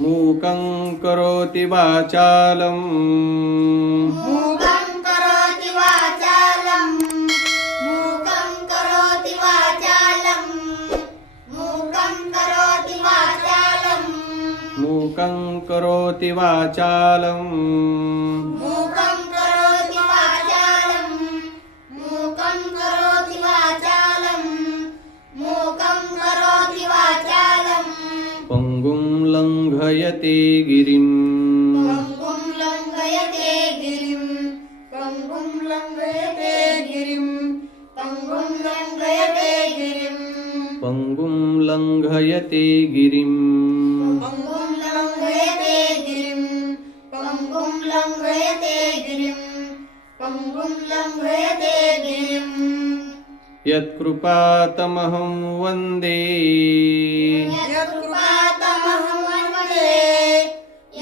मूकं करोति वाचालं मूकं करोति वाचालं मूकं करोति वाचालं मूकं करोति वाचालं मूकं करोति वाचालं मूकं करोति वाचालं मूकं करोति वाचालं मूकं करोति वाचालं पङ्गुं लङ्घयते गिरिं पङ्गुं लङ्घयते गिरिं पङ्गुं लङ्घयते गिरिं पङ्गुं लङ्घयते गिरिं पङ्गुं लङ्घयते गिरिं पङ्गुं लङ्घयते गिरिं पङ्गुं लङ्घयते गिरिं पङ्गुं लङ्घयते गिरिं यत्कृपातमहं वन्दे यत्कृपातमहं वन्दे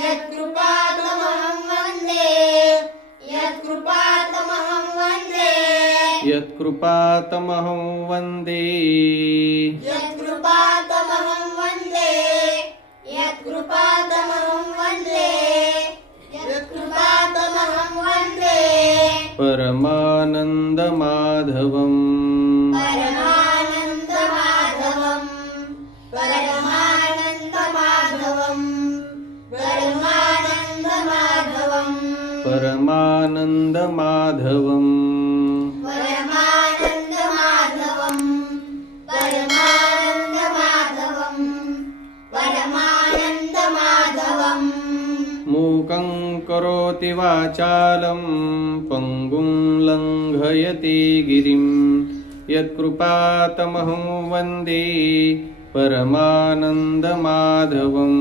यत्कृपातमहं वन्दे यत्कृपातमहं वन्दे यत्कृपातमहं वन्दे यत्कृपातमहं वन्दे यत्कृपातमहं वन्दे यत्कृपातमहं वन्दे परमानन्दमाधवम् परमानन्दमाधवम् परमानन्दमाधवम् परमानन्दमाधवम् परमानन्दमाधवम् परमानन्दमाधवम् परमानन्दमाधवम् परमानन्दमाधवम् मूकं करोति वाचालं पङ्गुं लङ्घयते गिरिं यत्कृपातमहं वन्दे परमानन्दमाधवम्